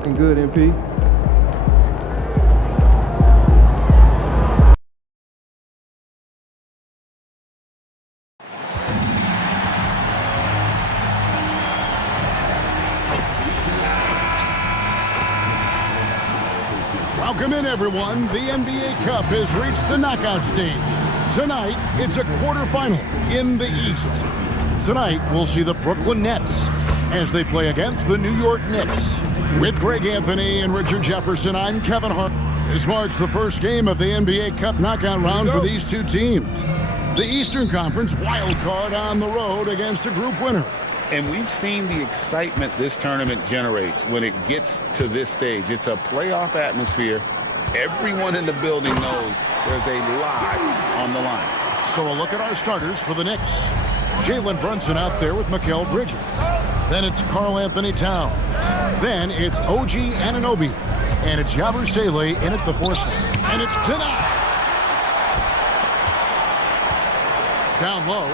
looking good, MP. Welcome in, everyone. The NBA Cup has reached the knockout stage. Tonight, it's a quarterfinal in the East. Tonight, we'll see the Brooklyn Nets as they play against the New York Knicks. With Greg Anthony and Richard Jefferson, I'm Kevin Hart. This marks the first game of the NBA Cup knockout round for these two teams. The Eastern Conference wild card on the road against a group winner. And we've seen the excitement this tournament generates when it gets to this stage. It's a playoff atmosphere. Everyone in the building knows there's a lot on the line. So a look at our starters for the Knicks. Jalen Brunson out there with Mikal Bridges. Then it's Karl Anthony Towns. Then it's OG Anunoby. And it's Yabusele in at the 4 slot. And it's tonight. Down low.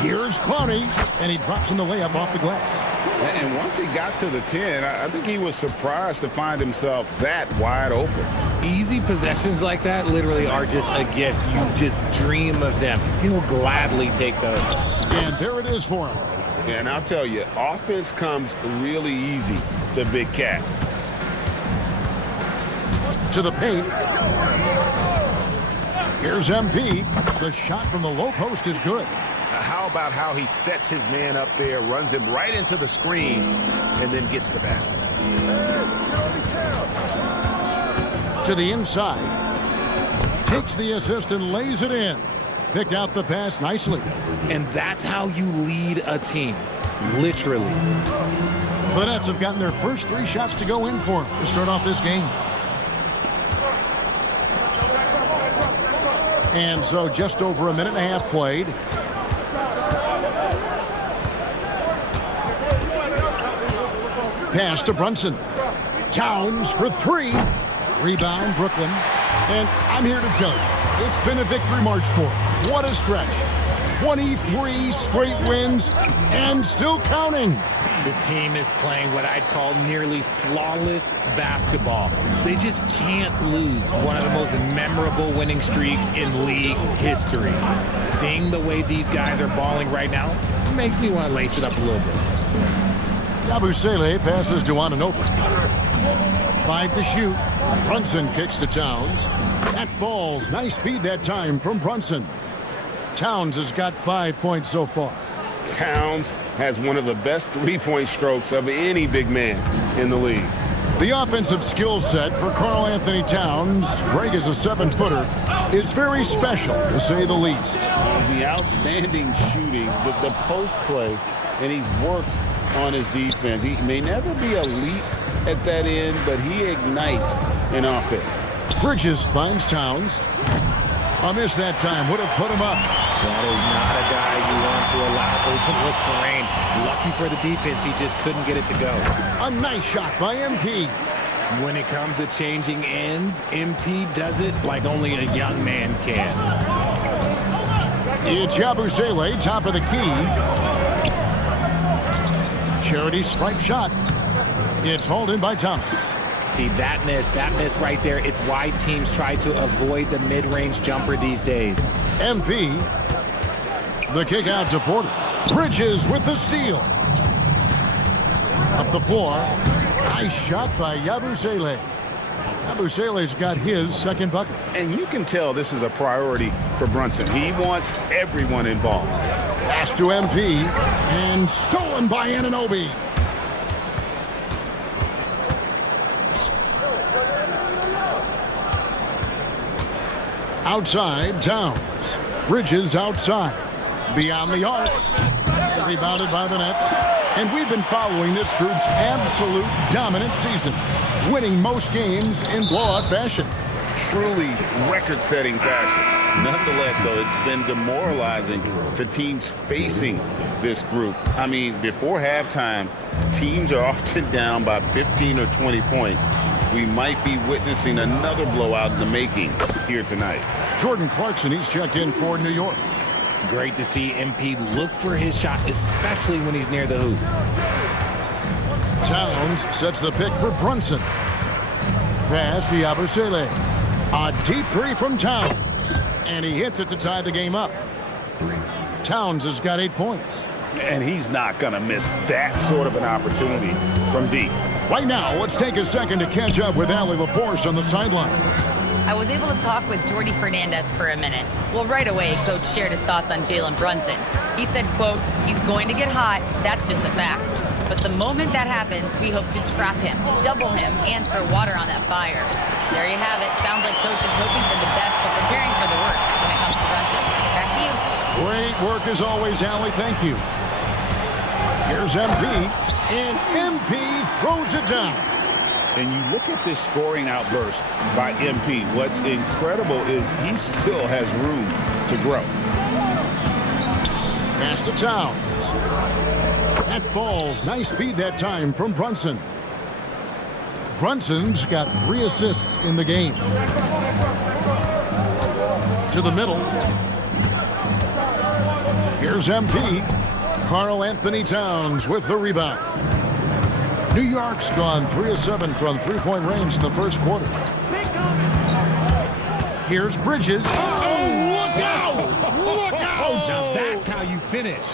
Here's Clowney, and he drops in the layup off the glass. And once he got to the 10, I think he was surprised to find himself that wide open. Easy possessions like that literally are just a gift. You just dream of them. He'll gladly take those. And there it is for him. And I'll tell you, offense comes really easy to Big Cat. To the paint. Here's MP. The shot from the low post is good. How about how he sets his man up there, runs him right into the screen, and then gets the basket. To the inside. Takes the assist and lays it in. Picked out the pass nicely. And that's how you lead a team, literally. The Nets have gotten their first 3 shots to go in for him to start off this game. And so just over a minute and a half played. Pass to Brunson. Towns for 3. Rebound, Brooklyn. And I'm here to tell you, it's been a victory march for him. What a stretch. 23 straight wins and still counting. The team is playing what I'd call nearly flawless basketball. They just can't lose. One of the most memorable winning streaks in league history. Seeing the way these guys are balling right now makes me want to lace it up a little bit. Yabusele passes to Anunoby. 5 to shoot. Brunson kicks to Towns. That falls. Nice speed that time from Brunson. Towns has got 5 points so far. Towns has one of the best three-point strokes of any big man in the league. The offensive skill set for Karl Anthony Towns, Greg is a 7-footer, is very special, to say the least. The outstanding shooting, the post play, and he's worked on his defense. He may never be elite at that end, but he ignites in offense. Bridges finds Towns. A miss that time would have put him up. That is not a guy you want to allow open looks for rain. Lucky for the defense, he just couldn't get it to go. A nice shot by MP. When it comes to changing ends, MP does it like only a young man can. It's Yabusele, top of the key. Charity stripe shot. It's hauled in by Thomas. See, that miss right there, it's why teams try to avoid the mid-range jumper these days. MP. The kick out to Porter. Bridges with the steal. Up the floor. Nice shot by Yabusele. Yabusele's got his second bucket. And you can tell this is a priority for Brunson. He wants everyone involved. Pass to MP. And stolen by Anunoby. Outside, Towns. Bridges outside. Beyond the arc. Rebounded by the Nets. And we've been following this group's absolute dominant season, winning most games in blowout fashion. Truly record-setting fashion. Nonetheless, though, it's been demoralizing to teams facing this group. I mean, before halftime, teams are often down by 15 or 20 points. We might be witnessing another blowout in the making here tonight. Jordan Clarkson, he's checked in for New York. Great to see MP look for his shot, especially when he's near the hoop. Towns sets the pick for Brunson. Pass to Yabusele. A deep three from Towns. And he hits it to tie the game up. Towns has got 8 points. And he's not going to miss that sort of an opportunity from deep. Right now, let's take a second to catch up with Allie LaForce on the sidelines. I was able to talk with Jordy Fernandez for a minute. Well, right away, Coach shared his thoughts on Jalen Brunson. He said, quote, "He's going to get hot. That's just a fact. But the moment that happens, we hope to trap him, double him, and throw water on that fire." There you have it. Sounds like Coach is hoping for the best, but preparing for the worst when it comes to Brunson. Back to you. Great work as always, Allie. Thank you. Here's MP, and MP throws it down. And you look at this scoring outburst by MP. What's incredible is he still has room to grow. Pass to Towns. That falls. Nice speed that time from Brunson. Brunson's got 3 assists in the game. To the middle. Here's MP. Karl Anthony Towns with the rebound. New York's gone 3 of 7 from three-point range in the first quarter. Here's Bridges. Oh, look out! Look out! Now that's how you finish.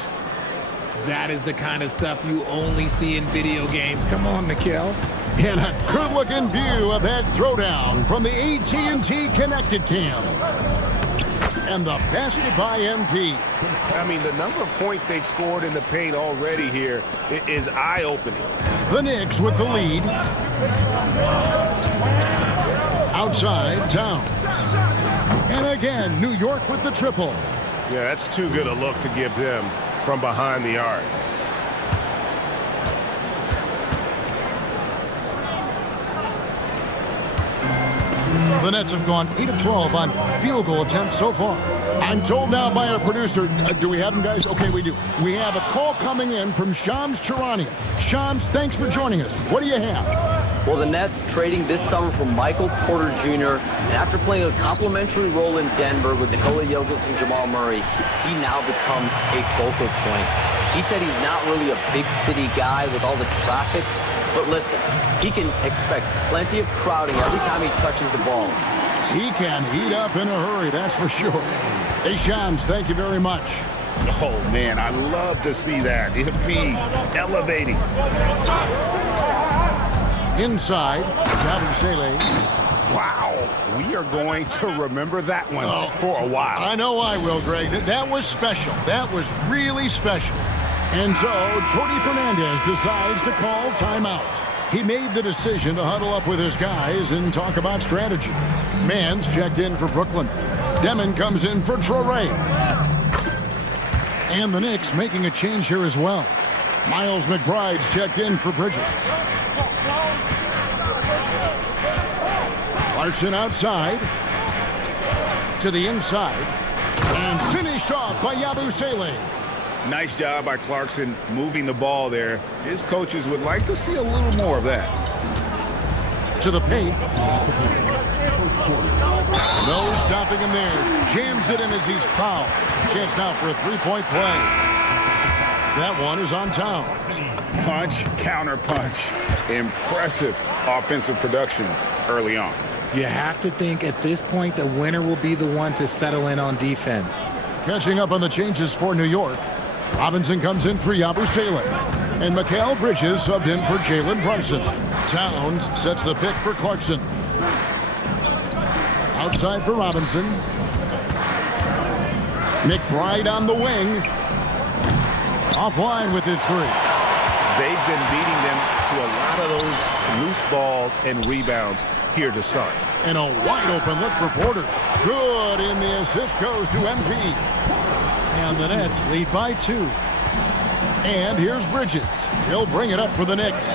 That is the kind of stuff you only see in video games. Come on, Mikal. And a good-looking view of that throwdown from the AT&T Connected Cam. And the basket by MP. I mean, the number of points they've scored in the paint already here is eye-opening. The Knicks with the lead. Outside, Towns. And again, New York with the triple. Yeah, that's too good a look to give them from behind the arc. The Nets have gone 8 of 12 on field goal attempts so far. I'm told now by our producer, do we have him, guys? Okay, we do. We have a call coming in from Shams Charania. Shams, thanks for joining us. What do you have? Well, the Nets trading this summer for Michael Porter Jr. And after playing a complimentary role in Denver with Nikola Jokic and Jamal Murray, he now becomes a focal point. He said he's not really a big city guy with all the traffic, but listen, he can expect plenty of crowding every time he touches the ball. He can heat up in a hurry, that's for sure. Hey, Shams, thank you very much. Oh, man, I love to see that. MP elevating. Inside, Yabusele. Wow, we are going to remember that one for a while. I know I will, Greg. That was special. That was really special. And so, Jordy Fernandez decides to call timeout. He made the decision to huddle up with his guys and talk about strategy. Mann's checked in for Brooklyn. Demon comes in for Traore. And the Knicks making a change here as well. Miles McBride's checked in for Bridges. Clarkson outside. To the inside. And finished off by Yabusele. Nice job by Clarkson moving the ball there. His coaches would like to see a little more of that. To the paint. No stopping him there. Jams it in as he's fouled. Chance now for a three-point play. That one is on Towns. Punch, counter punch. Impressive offensive production early on. You have to think at this point the winner will be the one to settle in on defense. Catching up on the changes for New York. Robinson comes in for Yabusele. And Mikal Bridges subbed in for Jalen Brunson. Towns sets the pick for Clarkson. Outside for Robinson. McBride on the wing. Offline with his three. They've been beating them to a lot of those loose balls and rebounds here to start. And a wide open look for Porter. Good, and the assist goes to MP. And the Nets lead by 2. And here's Bridges. He'll bring it up for the Knicks.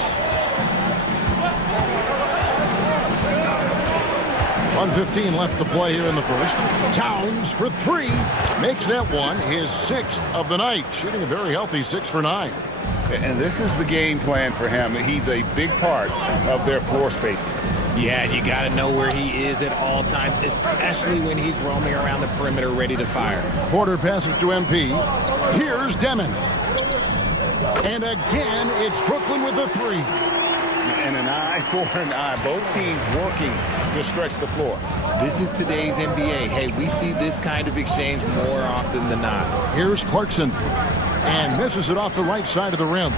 1:15 left to play here in the first. Towns for 3. Makes that one his 6th of the night. Shooting a very healthy 6 for 9. And this is the game plan for him. He's a big part of their floor spacing. Yeah, you got to know where he is at all times, especially when he's roaming around the perimeter ready to fire. Porter passes to MP. Here's Demon. And again, it's Brooklyn with a three. And an eye for an eye. Both teams working to stretch the floor. This is today's NBA. Hey, we see this kind of exchange more often than not. Here's Clarkson. And misses it off the right side of the rim.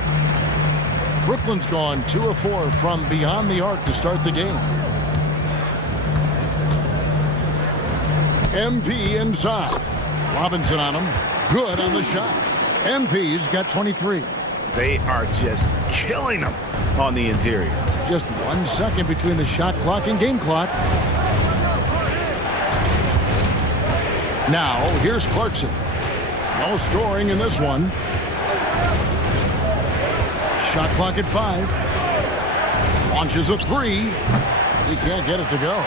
Brooklyn's gone 2 of 4 from beyond the arc to start the game. MP inside. Robinson on him. Good on the shot. MP's got 23. They are just killing them on the interior. Just 1 second between the shot clock and game clock. Now, here's Clarkson. No scoring in this one. Shot clock at 5. Launches a 3. He can't get it to go.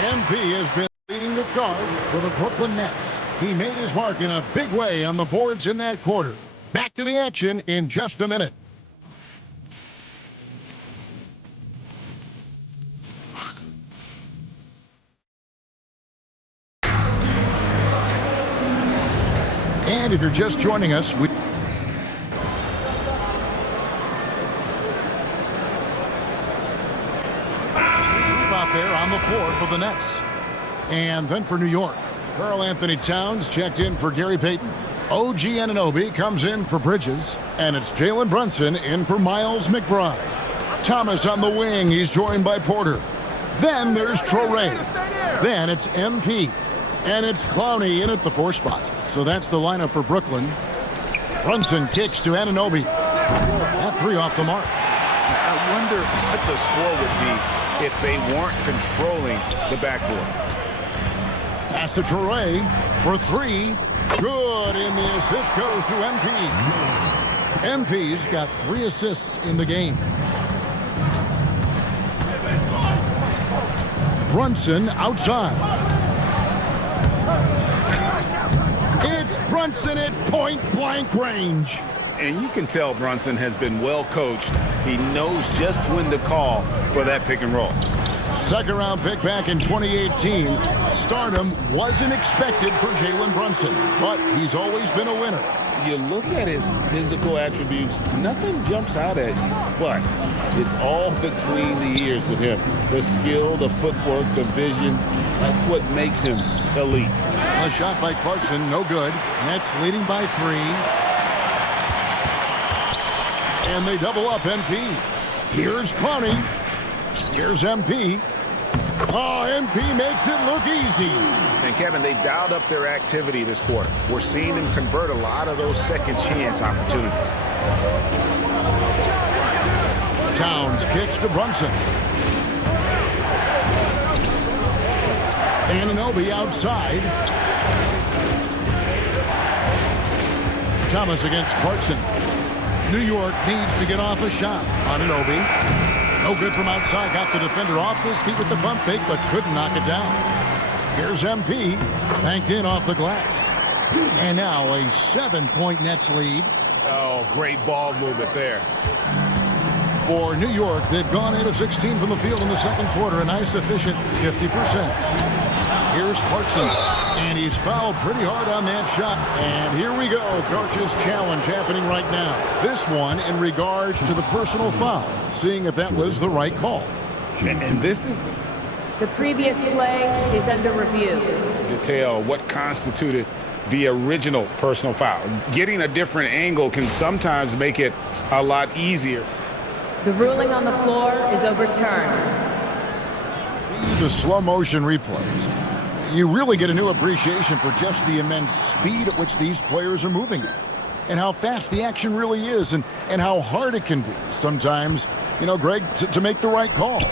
MP has been leading the charge for the Brooklyn Nets. He made his mark in a big way on the boards in that quarter. Back to the action in just a minute. And if you're just joining us, we out there on the floor for the Nets. And then for New York, Karl Anthony Towns checked in for Gary Payton. OG Anunoby comes in for Bridges, and it's Jalen Brunson in for Miles McBride. Thomas on the wing, he's joined by Porter. Then there's Traoré. Then it's MP. And it's Clowney in at the 4 spot. So that's the lineup for Brooklyn. Brunson kicks to Anunoby. That 3 off the mark. I wonder what the score would be if they weren't controlling the backboard. Pass to Traoré for 3. Good, and the assist goes to MP. MP's got 3 assists in the game. Brunson outside. It's Brunson at point-blank range. And you can tell Brunson has been well coached. He knows just when to call for that pick and roll. Second-round pick back in 2018. Stardom wasn't expected for Jalen Brunson, but he's always been a winner. You look at his physical attributes, nothing jumps out at you, but it's all between the ears with him. The skill, the footwork, the vision, that's what makes him elite. A shot by Clarkson, no good. Nets leading by 3. And they double up MP. Here's Clowney. Here's MP. Oh, MP makes it look easy. And Kevin, they dialed up their activity this quarter. We're seeing them convert a lot of those second chance opportunities. Towns kicks to Brunson. Anunoby outside. Thomas against Clarkson. New York needs to get off a shot. Anunoby. No good from outside. Got the defender off his feet with the bump fake, but couldn't knock it down. Here's MP. Banked in off the glass. And now a 7-point Nets lead. Oh, great ball movement there. For New York, they've gone 8 of 16 from the field in the second quarter. A nice efficient 50%. Here's Clarkson. And he's fouled pretty hard on that shot. And here we go. Coach's challenge happening right now. This one in regards to the personal foul. Seeing if that was the right call. And this is The previous play is under review. detail what constituted the original personal foul. Getting a different angle can sometimes make it a lot easier. The ruling on the floor is overturned. The slow motion replays. You really get a new appreciation for just the immense speed at which these players are moving at. And how fast the action really is, and how hard it can be sometimes, you know, Greg, to make the right call.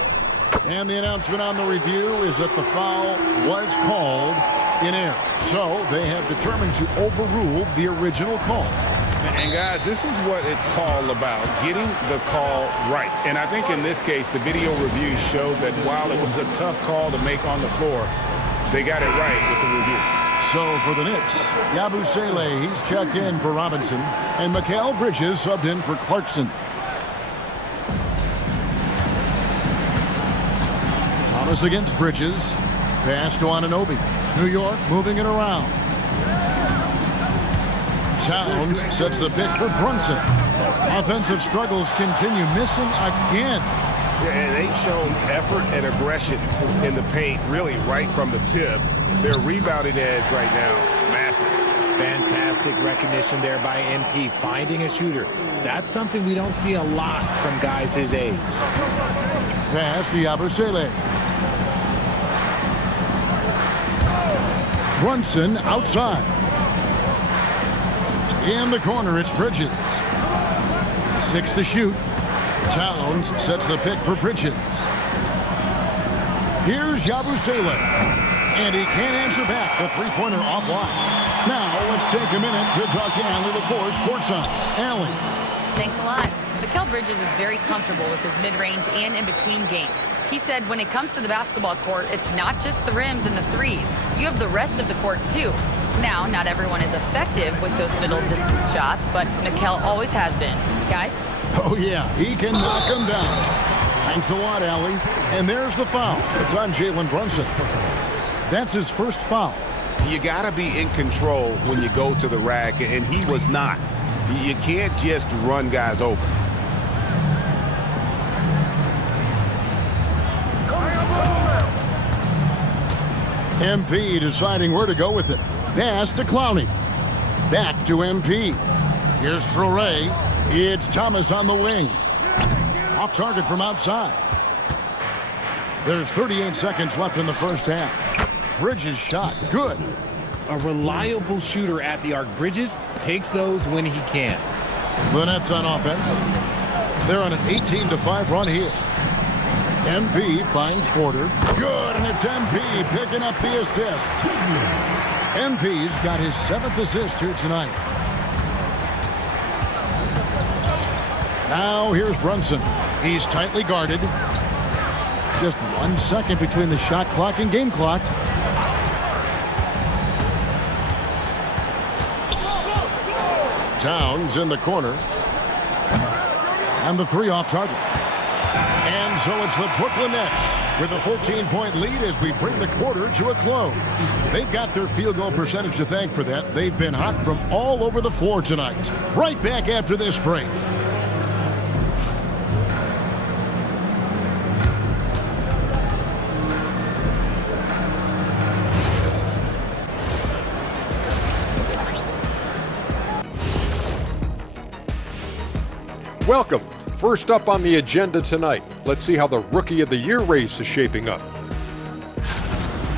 And the announcement on the review is that the foul was called in error. So they have determined to overrule the original call. And guys, this is what it's all about, getting the call right. And I think in this case, the video review showed that while it was a tough call to make on the floor, they got it right with the review. So for the Knicks, Yabusele, he's checked in for Robinson, and Mikal Bridges subbed in for Clarkson. Thomas against Bridges. Pass to Anunoby. New York moving it around. Towns sets the pick for Brunson. Offensive struggles continue, missing again. Yeah, and they've shown effort and aggression in the paint, really right from the tip. Their rebounding edge right now, massive. Fantastic recognition there by MP, finding a shooter. That's something we don't see a lot from guys his age. Pass to Yabusele. Brunson outside. In the corner, it's Bridges. 6 to shoot. Towns sets the pick for Bridges. Here's Yabusele. And he can't answer back. The three-pointer offline. Now, let's take a minute to talk to Allie LaForce courtside. Allie. Thanks a lot. Mikal Bridges is very comfortable with his mid-range and in-between game. He said when it comes to the basketball court, it's not just the rims and the threes. You have the rest of the court, too. Now, not everyone is effective with those middle-distance shots, but Mikal always has been. Guys? Oh, yeah, he can knock him down. Thanks a lot, Allie. And there's the foul. It's on Jalen Brunson. That's his first foul. You got to be in control when you go to the rack, and he was not. You can't just run guys over. MP deciding where to go with it. Pass to Clowney. Back to MP. Here's Traore. It's Thomas on the wing. Off target from outside. There's 38 seconds left in the first half. Bridges shot. Good. A reliable shooter at the arc. Bridges takes those when he can. The Nets on offense. They're on an 18-5 run here. MP finds Porter. Good, and it's MP picking up the assist. MP's got his 7th assist here tonight. Now here's Brunson. He's tightly guarded. Just 1 second between the shot clock and game clock. Towns in the corner. And the three off target. And so it's the Brooklyn Nets with a 14-point lead as we bring the quarter to a close. They've got their field goal percentage to thank for that. They've been hot from all over the floor tonight. Right back after this break. Welcome. First up on the agenda tonight, let's see how the Rookie of the Year race is shaping up.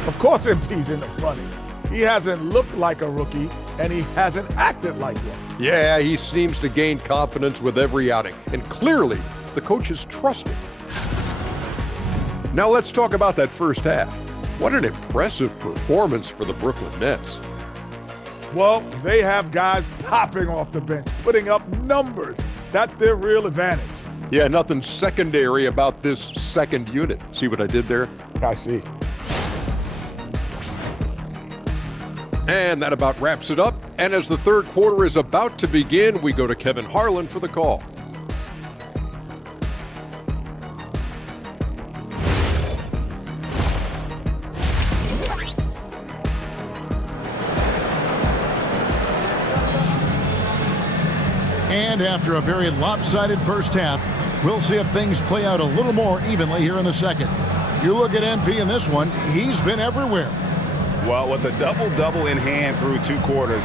Of course MP's in the running. He hasn't looked like a rookie, and he hasn't acted like one. Yeah, he seems to gain confidence with every outing, and clearly the coaches trust him. Now let's talk about that first half. What an impressive performance for the Brooklyn Nets. Well, they have guys popping off the bench, putting up numbers. That's their real advantage. Yeah, nothing secondary about this second unit. See what I did there? I see. And that about wraps it up. And as the third quarter is about to begin, we go to Kevin Harlan for the call. And after a very lopsided first half, we'll see if things play out a little more evenly here in the second. You look at MP in this one, he's been everywhere. Well, with a double-double in hand through 2 quarters,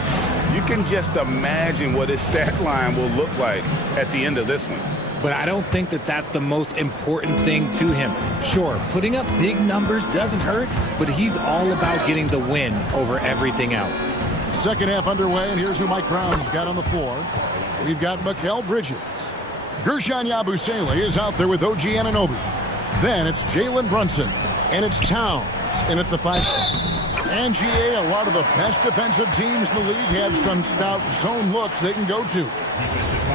you can just imagine what his stat line will look like at the end of this one. But I don't think that that's the most important thing to him. Sure, putting up big numbers doesn't hurt, but he's all about getting the win over everything else. Second half underway, and here's who Mike Brown's got on the floor. We've got Mikal Bridges. Gershon Yabusele is out there with OG Anunoby. Then it's Jalen Brunson, and it's Towns in at the 5 spot. And GA, a lot of the best defensive teams in the league have some stout zone looks they can go to.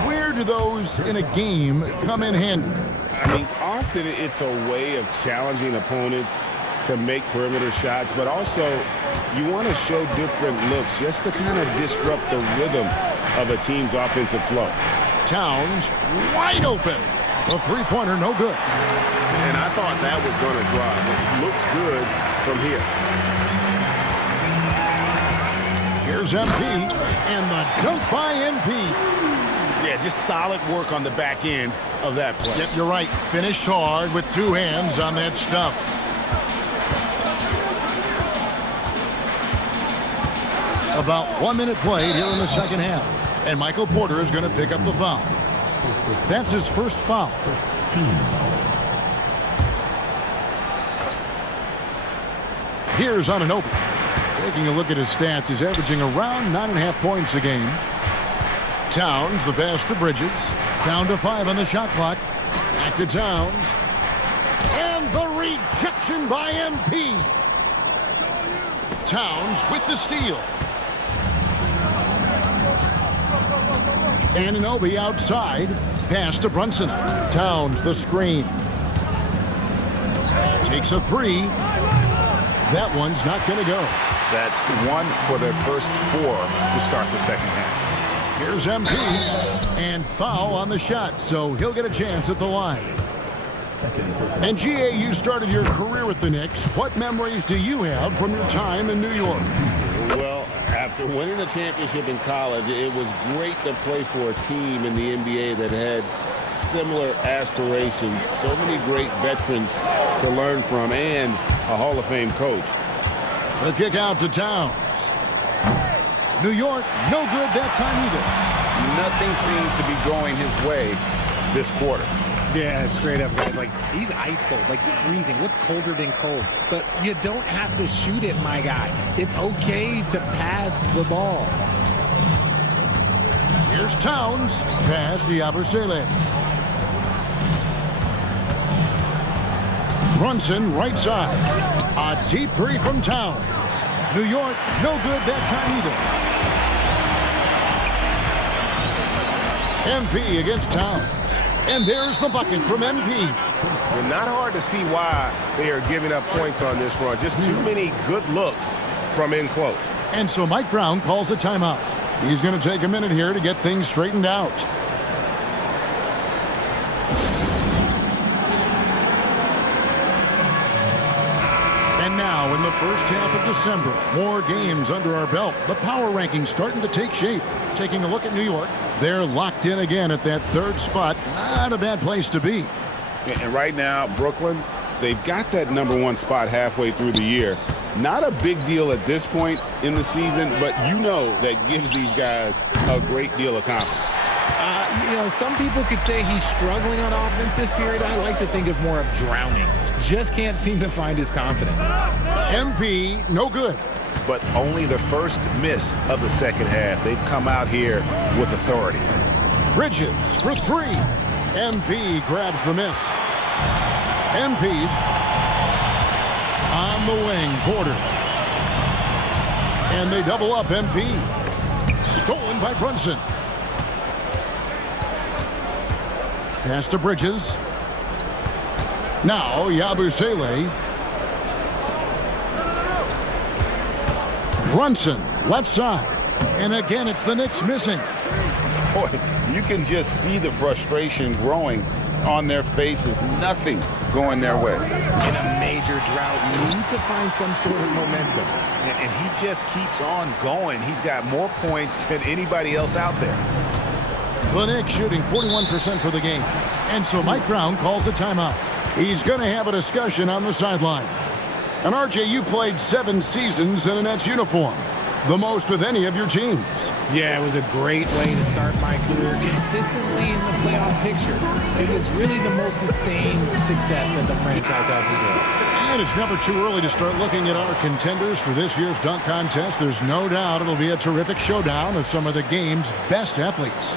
Where do those in a game come in handy? I mean, often it's a way of challenging opponents to make perimeter shots, but also you want to show different looks just to kind of disrupt the rhythm of a team's offensive flow. Towns wide open. The three-pointer no good. And I thought that was going to drop. It looked good from here. Here's MP, and the dunk by MP. Yeah, just solid work on the back end of that play. Yep, you're right. Finished hard with two hands on that stuff. About 1 minute played here in the second half. And Michael Porter is going to pick up the foul. That's his first foul. Here's Anunoby. Taking a look at his stats, he's averaging around 9.5 points a game. Towns, the pass to Bridges. Down to 5 on the shot clock. Back to Towns. And the rejection by MP. Towns with the steal. Anunoby outside. Pass to Brunson. Towns, the screen. Takes a three. That one's not going to go. That's one for their first 4 to start the second half. Here's MP. And foul on the shot, so he'll get a chance at the line. And GA, you started your career with the Knicks. What memories do you have from your time in New York? Well, after winning a championship in college, it was great to play for a team in the NBA that had similar aspirations. So many great veterans to learn from and a Hall of Fame coach. The kick out to Towns. New York, no good that time either. Nothing seems to be going his way this quarter. Yeah, straight up, guys. Like, he's ice cold, like freezing. What's colder than cold? But you don't have to shoot it, my guy. It's okay to pass the ball. Here's Towns. Pass to Yabusele. Brunson, right side. A deep three from Towns. New York, no good that time either. MP against Towns. And there's the bucket from MP. And not hard to see why they are giving up points on this run. Just too many good looks from in close. And so Mike Brown calls a timeout. He's going to take a minute here to get things straightened out. And now in the first half of December, more games under our belt. The power rankings starting to take shape. Taking a look at New York, they're locked in again at that third spot. Not a bad place to be. And right now, Brooklyn, they've got that #1 spot halfway through the year. Not a big deal at this point in the season, but you know that gives these guys a great deal of confidence. You know, some people could say he's struggling on offense this period. I like to think of more of drowning. Just can't seem to find his confidence. MP, no good. But only the first miss of the second half. They've come out here with authority. Bridges for three. MP grabs the miss. MP's on the wing, Porter. And they double up MP. Stolen by Brunson. Pass to Bridges. Now Yabusele. Brunson, left side. And again, it's the Knicks missing. Boy, you can just see the frustration growing on their faces. Nothing going their way. In a major drought, you need to find some sort of momentum. And he just keeps on going. He's got more points than anybody else out there. The Knicks shooting 41% for the game. And so Mike Brown calls a timeout. He's going to have a discussion on the sideline. And RJ, you played 7 seasons in a Nets uniform. The most with any of your teams. Yeah, it was a great way to start my career consistently in the playoff picture. It was really the most sustained success that the franchise has enjoyed. And it's never too early to start looking at our contenders for this year's dunk contest. There's no doubt it'll be a terrific showdown of some of the game's best athletes.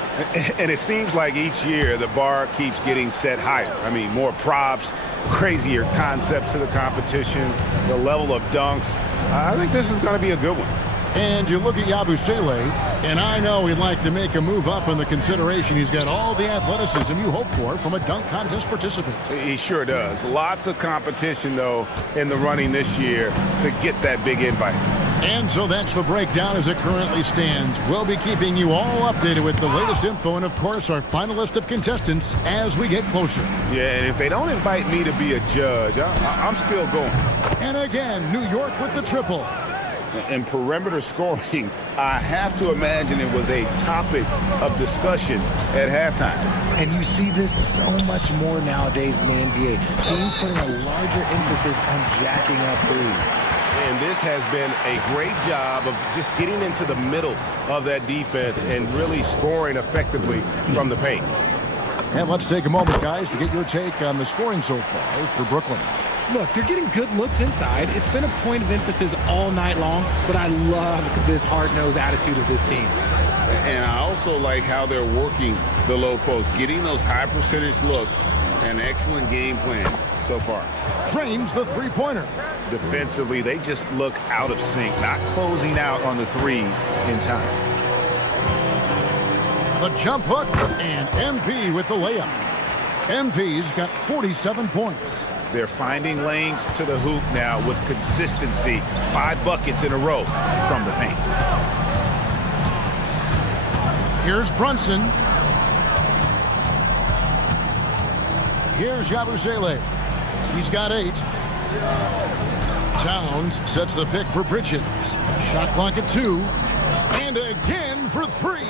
And it seems like each year the bar keeps getting set higher. I mean, more props, crazier concepts to the competition, the level of dunks. I think this is going to be a good one. And you look at Yabusele, and I know he'd like to make a move up in the consideration. He's got all the athleticism you hope for from a dunk contest participant. He sure does. Lots of competition, though, in the running this year to get that big invite. And so that's the breakdown as it currently stands. We'll be keeping you all updated with the latest info and, of course, our final list of contestants as we get closer. Yeah, and if they don't invite me to be a judge, I'm still going. And again, New York with the triple. And perimeter scoring, I have to imagine it was a topic of discussion at halftime. And you see this so much more nowadays in the NBA. Teams putting a larger emphasis on jacking up threes. And this has been a great job of just getting into the middle of that defense and really scoring effectively from the paint. And let's take a moment, guys, to get your take on the scoring so far for Brooklyn. Look, they're getting good looks inside. It's been a point of emphasis all night long, but I love this hard-nosed attitude of this team. And I also like how they're working the low post, getting those high percentage looks. An excellent game plan so far. Drains the three-pointer. Defensively, they just look out of sync, not closing out on the threes in time. The jump hook, and MP with the layup. MP's got 47 points. They're finding lanes to the hoop now with consistency. 5 buckets in a row from the paint. Here's Brunson. Here's Yabusele. He's got 8. Towns sets the pick for Bridges. Shot clock at 2. And again for 3.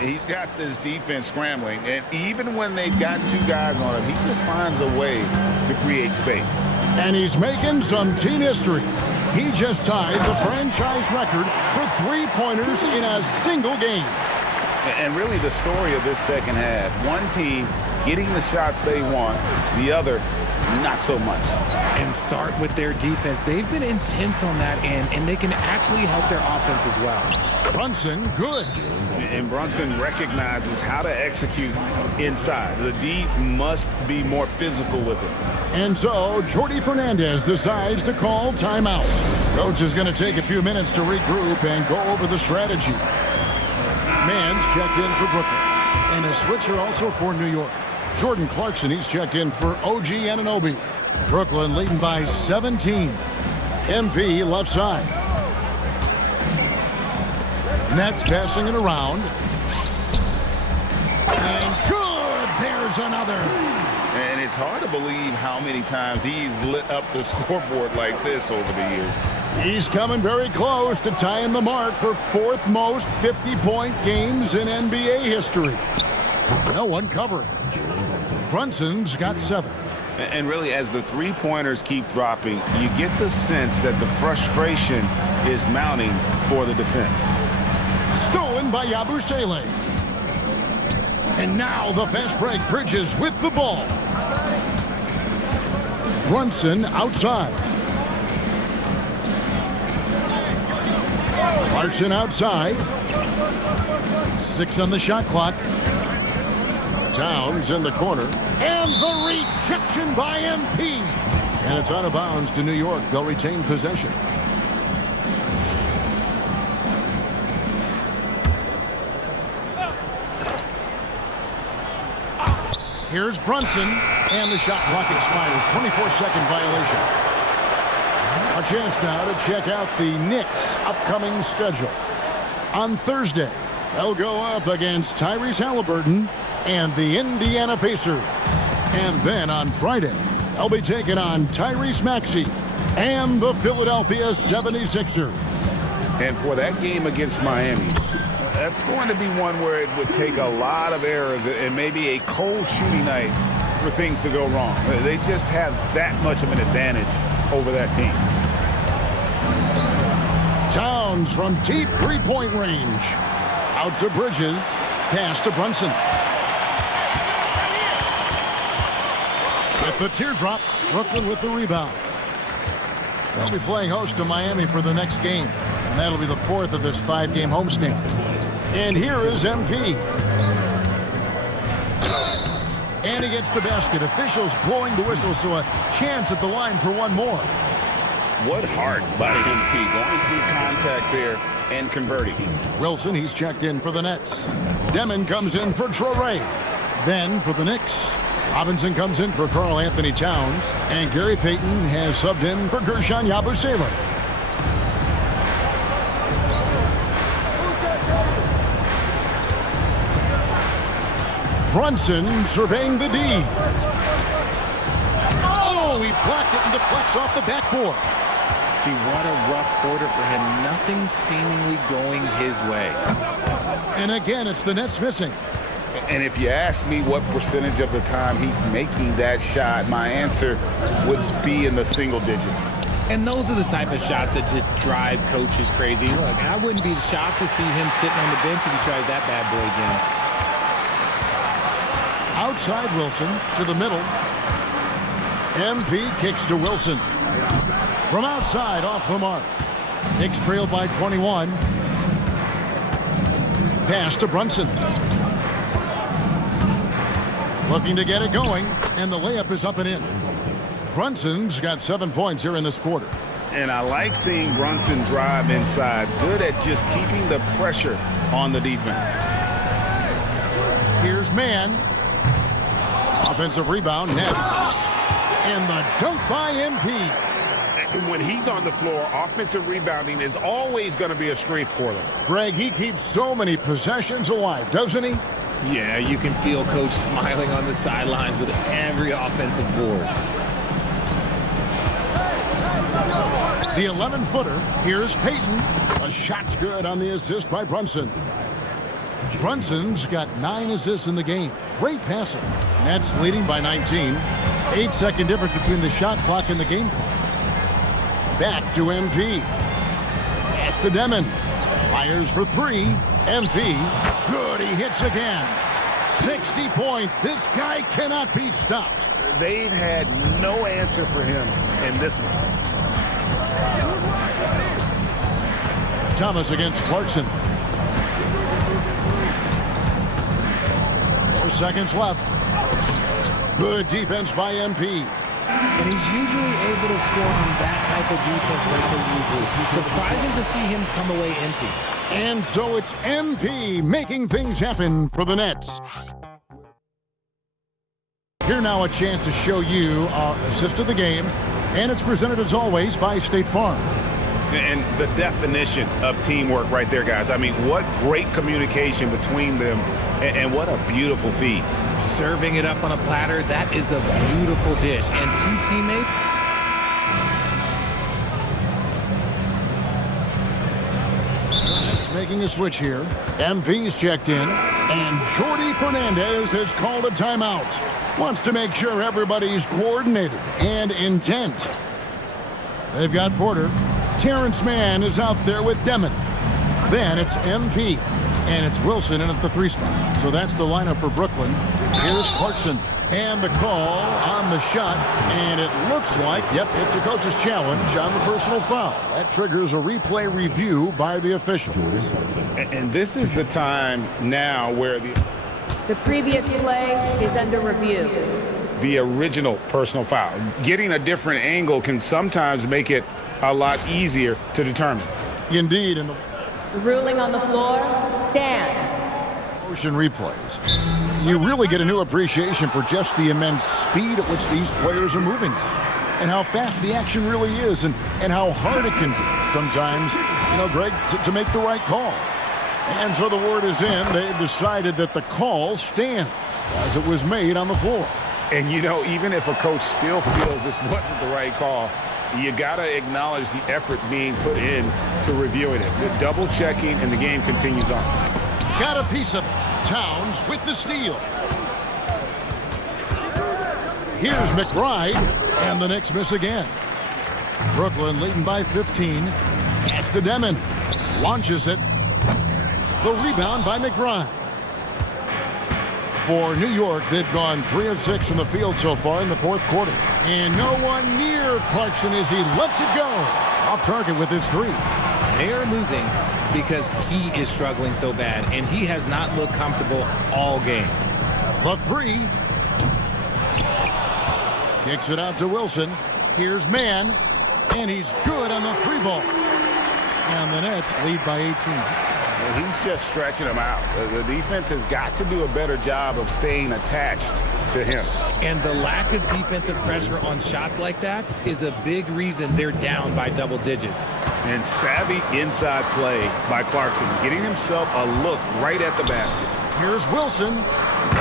He's got this defense scrambling, and even when they've got 2 guys on him, he just finds a way to create space. And he's making some team history. He just tied the franchise record for three-pointers in a single game. And really the story of this second half, one team getting the shots they want, the other not so much. And start with their defense. They've been intense on that end, and they can actually help their offense as well. Brunson, good. And Brunson recognizes how to execute inside. The D must be more physical with it. And so Jordi Fernandez decides to call timeout. Coach is going to take a few minutes to regroup and go over the strategy. Mann's checked in for Brooklyn. And a switcher also for New York. Jordan Clarkson, he's checked in for OG Anunoby. Brooklyn leading by 17. MP left side. Nets passing it around. And good! There's another. And it's hard to believe how many times he's lit up the scoreboard like this over the years. He's coming very close to tying the mark for 4th most 50-point games in NBA history. No one covering. Brunson's got 7. And really, as the three-pointers keep dropping, you get the sense that the frustration is mounting for the defense. Stolen by Yabusele. And now the fast break. Bridges with the ball. Brunson outside. Clarkson outside. 6 on the shot clock. Towns in the corner. And the rejection by MP. And it's out of bounds to New York. They'll retain possession. Here's Brunson, and the shot clock expires. 24-second violation. A chance now to check out the Knicks' upcoming schedule. On Thursday, they'll go up against Tyrese Halliburton and the Indiana Pacers. And then on Friday, they'll be taking on Tyrese Maxey and the Philadelphia 76ers. And for that game against Miami, that's going to be one where it would take a lot of errors and maybe a cold shooting night for things to go wrong. They just have that much of an advantage over that team. Towns from deep three-point range. Out to Bridges. Pass to Brunson. With the teardrop, Brooklyn with the rebound. They'll be playing host to Miami for the next game. And that'll be the 4th of this 5-game homestand. And here is MP. And he gets the basket. Officials blowing the whistle, so a chance at the line for one more. What heart by MP, going through contact there and converting. Wilson, he's checked in for the Nets. Demon comes in for Traore. Then for the Knicks, Robinson comes in for Karl Anthony Towns. And Gary Payton has subbed in for Gershon Yabusele. Brunson surveying the D. Oh, he blocked it and deflects off the backboard. See, what a rough quarter for him. Nothing seemingly going his way. And again, it's the Nets missing. And if you ask me what percentage of the time he's making that shot, my answer would be in the single digits. And those are the type of shots that just drive coaches crazy. Look, I wouldn't be shocked to see him sitting on the bench if he tries that bad boy again. Outside Wilson to the middle. MP kicks to Wilson. From outside, off the mark. Knicks trail by 21. Pass to Brunson. Looking to get it going, and the layup is up and in. Brunson's got 7 points here in this quarter. And I like seeing Brunson drive inside. Good at just keeping the pressure on the defense. Here's Mann. Offensive rebound, Nets. And the dunk by MP. And when he's on the floor, offensive rebounding is always going to be a strength for them. Greg, he keeps so many possessions alive, doesn't he? Yeah, you can feel Coach smiling on the sidelines with every offensive board. The 11-footer. Here's Payton. A shot's good on the assist by Brunson. Brunson's got 9 assists in the game. Great passing. Nets leading by 19. 8-second difference between the shot clock and the game clock. Back to MP. Pass to Demon. Fires for 3. MP. Good, he hits again. 60 points. This guy cannot be stopped. They've had no answer for him in this one. Thomas against Clarkson. 4 seconds left. Good defense by MP. And he's usually able to score on that type of defense rather easily. Surprising to see him come away empty. And so it's MP making things happen for the Nets. Here now a chance to show you our assist of the game. And it's presented as always by State Farm. And the definition of teamwork right there, guys. I mean, what great communication between them, and what a beautiful feed. Serving it up on a platter, that is a beautiful dish. And 2 teammates. Making a switch here. MP's checked in. And Jordy Fernandez has called a timeout. Wants to make sure everybody's coordinated and intent. They've got Porter. Terrence Mann is out there with Demon. Then it's MP. And it's Wilson in at the 3 spot. So that's the lineup for Brooklyn. Here's Clarkson. And the call on the shot. And it looks like, yep, it's a coach's challenge on the personal foul. That triggers a replay review by the officials. And this is the time now where The previous play is under review. the original personal foul. Getting a different angle can sometimes make it a lot easier to determine. Indeed, in the Ruling on the floor stands. motion replays, you really get a new appreciation for just the immense speed at which these players are moving and how fast the action really is and how hard it can be sometimes, Greg, to make the right call. And so the word is in. They've decided that the call stands as it was made on the floor. And, even if a coach still feels this wasn't the right call, you got to acknowledge the effort being put in to reviewing it. The double checking, and the game continues on. Got a piece of it. Towns with the steal. Here's McBride, and the Knicks miss again. Brooklyn leading by 15. Pass to Demon. Launches it. The rebound by McBride. For New York, they've gone 3 of 6 from the field so far in the 4th quarter. And no one near Clarkson as he lets it go. Off target with his 3. They are losing because he is struggling so bad, and he has not looked comfortable all game. The 3. Kicks it out to Wilson. Here's Mann, and he's good on the 3-ball. And the Nets lead by 18. Well, he's just stretching them out. The defense has got to do a better job of staying attached to him. And the lack of defensive pressure on shots like that is a big reason they're down by double digits. And savvy inside play by Clarkson, getting himself a look right at the basket. Here's Wilson.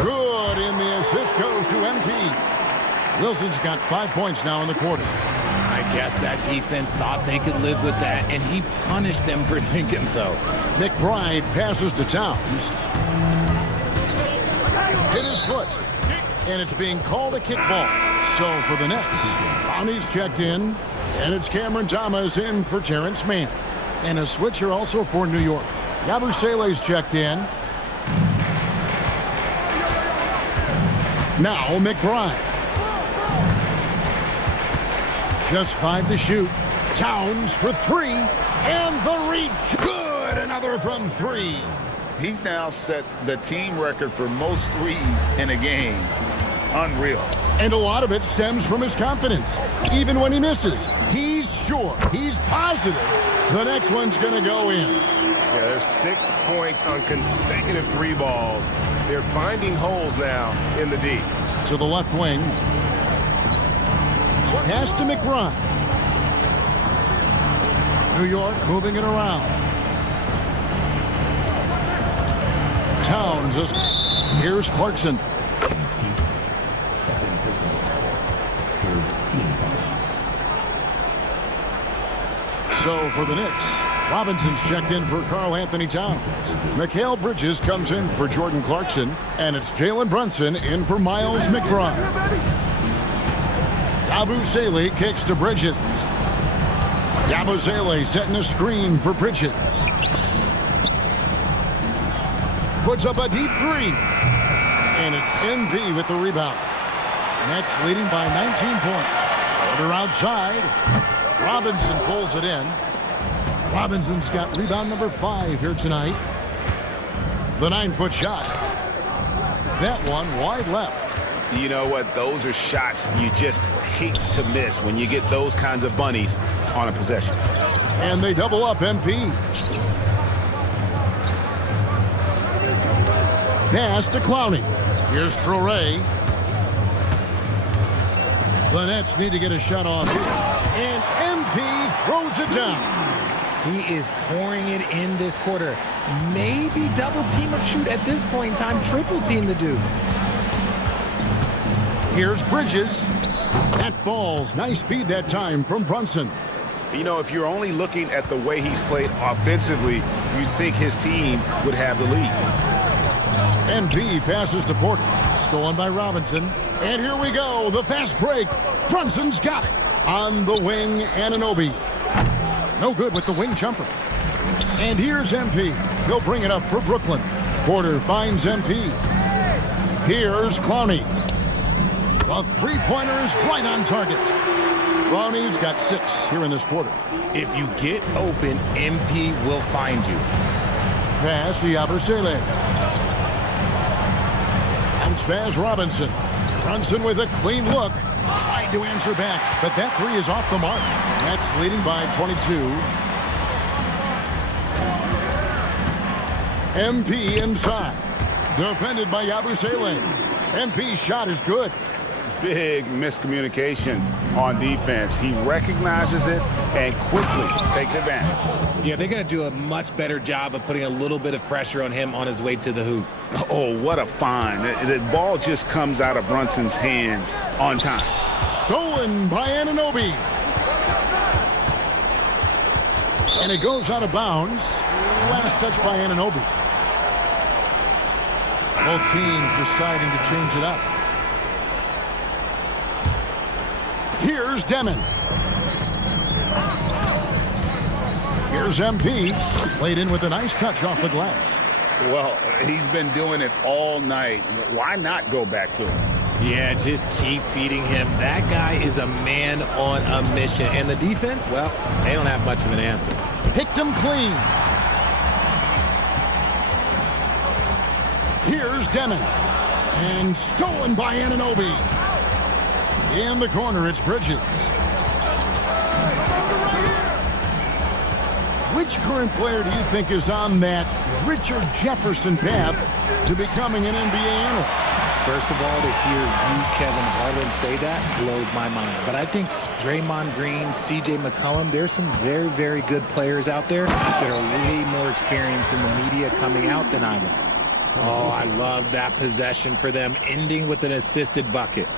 Good, and the assist goes to MP. Wilson's got 5 points now in the quarter. I guess that defense thought they could live with that, and he punished them for thinking so. McBride passes to Towns. Hit his foot. And it's being called a kickball. So for the Nets, Brownie's checked in. And it's Cameron Thomas in for Terrence Mann. And a switcher also for New York. Yabusele's checked in. Now McBride. Just 5 to shoot. Towns for 3. And the reach. Good. Another from 3. He's now set the team record for most threes in a game. Unreal. And a lot of it stems from his confidence. Even when he misses, he's sure, he's positive the next one's going to go in. Yeah, there's 6 points on consecutive 3 balls. They're finding holes now in the D. To the left wing. Pass to McBride. New York moving it around. Towns. Here's Clarkson. So for the Knicks, Robinson's checked in for Karl Anthony Towns. Mikal Bridges comes in for Jordan Clarkson. And it's Jalen Brunson in for Miles McBride. Yabusele kicks to Bridges. Yabusele setting a screen for Bridges. Puts up a deep 3. And it's MV with the rebound. Nets leading by 19 points. Order outside. Robinson pulls it in. Robinson's got rebound number 5 here tonight. The 9-foot shot. That one wide left. You know what? Those are shots you just hate to miss when you get those kinds of bunnies on a possession. And they double up MP. Pass to Clowney. Here's Traoré. The Nets need to get a shot off here. And MP throws it down. He is pouring it in this quarter. Maybe double team up shoot at this point in time. Triple team the dude. Here's Bridges. That falls. Nice feed that time from Brunson. You know, if you're only looking at the way he's played offensively, you think his team would have the lead. MP passes to Porter. Stolen by Robinson. And here we go. The fast break. Brunson's got it. On the wing, Anunoby. No good with the wing jumper. And here's MP. He'll bring it up for Brooklyn. Porter finds MP. Here's Clowney. The three-pointer is right on target. Clowney's got 6 here in this quarter. If you get open, MP will find you. Pass to Yabusele. Bounce pass Robinson. Brunson with a clean look. Tried to answer back, but that 3 is off the mark. That's leading by 22. MP inside. Defended by Yabusele. MP's shot is good. Big miscommunication on defense. He recognizes it and quickly takes advantage. Yeah, they're going to do a much better job of putting a little bit of pressure on him on his way to the hoop. Oh, what a find. The ball just comes out of Brunson's hands on time. Stolen by Anunoby. And it goes out of bounds. Last touch by Anunoby. Both teams deciding to change it up. Here's Demon. Here's MP. Played in with a nice touch off the glass. Well, he's been doing it all night. Why not go back to him? Yeah, just keep feeding him. That guy is a man on a mission. And the defense, well, they don't have much of an answer. Picked him clean. Here's Demon. And stolen by Anunoby. In the corner, it's Bridges. Which current player do you think is on that Richard Jefferson path to becoming an NBA analyst? First of all, to hear you, Kevin Harlan, say that blows my mind. But I think Draymond Green, C.J. McCollum, there's some very, very good players out there that are way more experienced in the media coming out than I was. Oh, I love that possession for them, ending with an assisted bucket.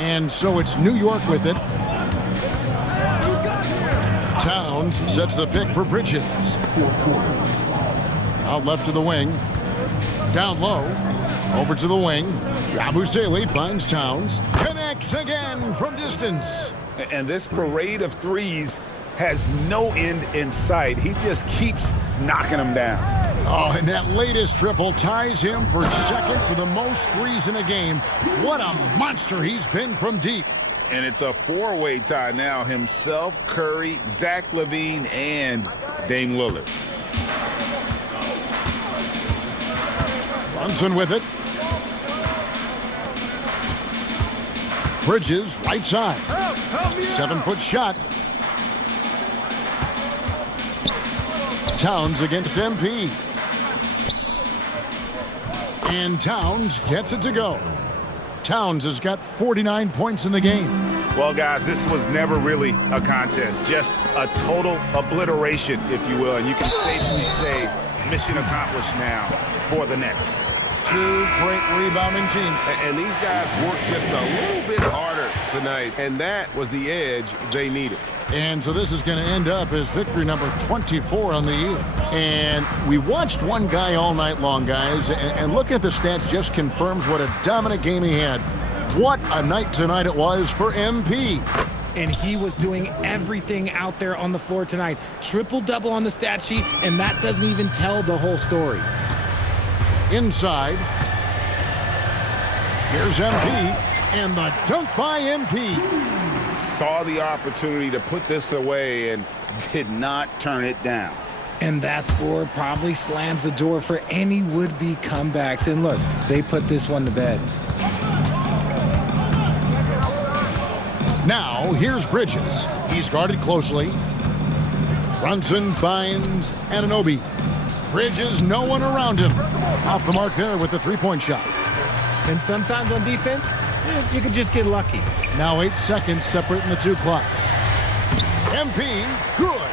And so it's New York with it. Towns sets the pick for Bridges. Out left to the wing. Down low. Over to the wing. Yabusele finds Towns. Connects again from distance. And this parade of threes has no end in sight. He just keeps knocking them down. Oh, and that latest triple ties him for second for the most threes in a game. What a monster he's been from deep. And it's a four-way tie now. Himself, Curry, Zach LaVine, and Dame Lillard. Brunson with it. Bridges, right side. 7-foot shot. Towns against MP. And Towns gets it to go. Towns has got 49 points in the game. Well, guys, this was never really a contest. Just a total obliteration, if you will. And you can safely say mission accomplished now for the Nets. Two great rebounding teams. And these guys worked just a little bit harder tonight, and that was the edge they needed. And so this is going to end up as victory number 24 on the year. And we watched one guy all night long, guys, and looking at the stats just confirms what a dominant game he had. What a night tonight it was for MP. And he was doing everything out there on the floor tonight. Triple-double on the stat sheet, and that doesn't even tell the whole story. Inside. Here's MP, and the dunk by MP. Saw the opportunity to put this away and did not turn it down. And that score probably slams the door for any would-be comebacks. And look, they put this one to bed. Now, here's Bridges. He's guarded closely. Brunson finds Anunoby. Bridges, no one around him. Off the mark there with the three-point shot. And sometimes on defense, you could just get lucky. Now 8 seconds separating the two clocks. MP, good.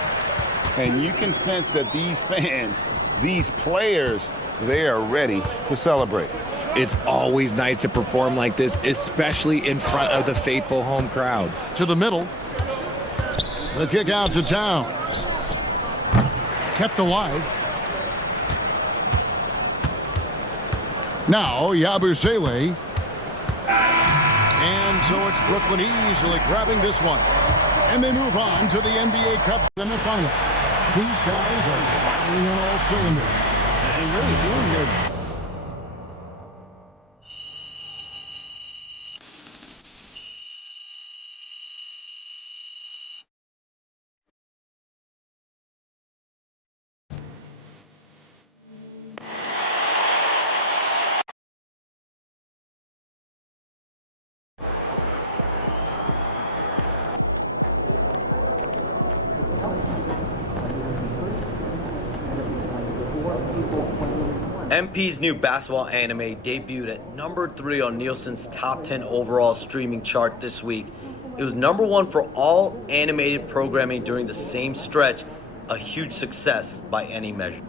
And you can sense that these fans, these players, they are ready to celebrate. It's always nice to perform like this, especially in front of the faithful home crowd. To the middle. The kick out to Towns. Kept alive. Now Yabusele. And so it's Brooklyn easily grabbing this one. And they move on to the NBA Cup semifinal. These guys are firing on all cylinders. And really doing good. MP's new basketball anime debuted at number 3 on Nielsen's top 10 overall streaming chart this week. It was number 1 for all animated programming during the same stretch, a huge success by any measure.